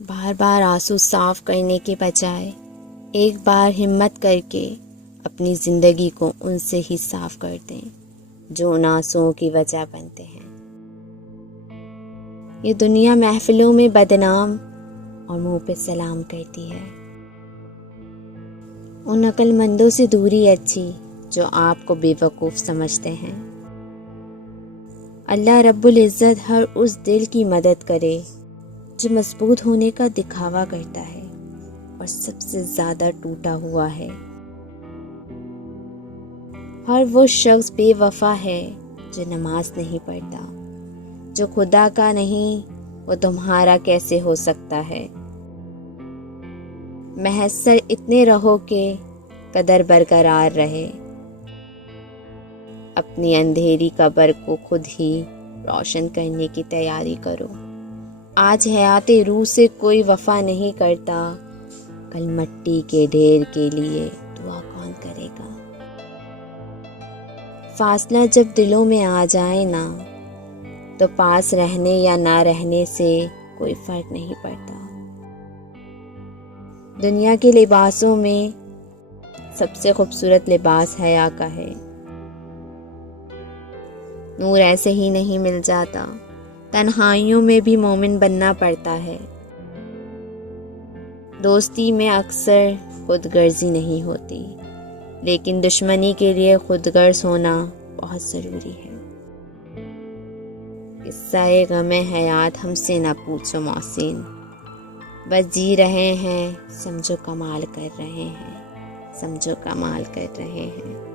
بار بار آنسو صاف کرنے کے بجائے ایک بار ہمت کر کے اپنی زندگی کو ان سے ہی صاف کر دیں جو ان آنسوؤں کی وجہ بنتے ہیں۔ یہ دنیا محفلوں میں بدنام اور منہ پہ سلام کرتی ہے۔ ان عقل مندوں سے دوری اچھی جو آپ کو بے وقوف سمجھتے ہیں۔ اللہ رب العزت ہر اس دل کی مدد کرے جو مضبوط ہونے کا دکھاوا کرتا ہے اور سب سے زیادہ ٹوٹا ہوا ہے۔ ہر وہ شخص بے وفا ہے جو نماز نہیں پڑھتا، جو خدا کا نہیں وہ تمہارا کیسے ہو سکتا ہے۔ محض سر اتنے رہو کہ قدر برقرار رہے، اپنی اندھیری قبر کو خود ہی روشن کرنے کی تیاری کرو۔ آج حیات روح سے کوئی وفا نہیں کرتا، کل مٹی کے ڈھیر کے لیے دعا کون کرے گا۔ فاصلہ جب دلوں میں آ جائے نا تو پاس رہنے یا نہ رہنے سے کوئی فرق نہیں پڑتا۔ دنیا کے لباسوں میں سب سے خوبصورت لباس حیا کا ہے۔ نور ایسے ہی نہیں مل جاتا، تنہائیوں میں بھی مومن بننا پڑتا ہے۔ دوستی میں اکثر خود غرضی نہیں ہوتی، لیکن دشمنی کے لیے خود غرض ہونا بہت ضروری ہے۔ قصہ غم حیات ہم سے نہ پوچھو محسن، بس جی رہے ہیں، سمجھو کمال کر رہے ہیں، سمجھو کمال کر رہے ہیں۔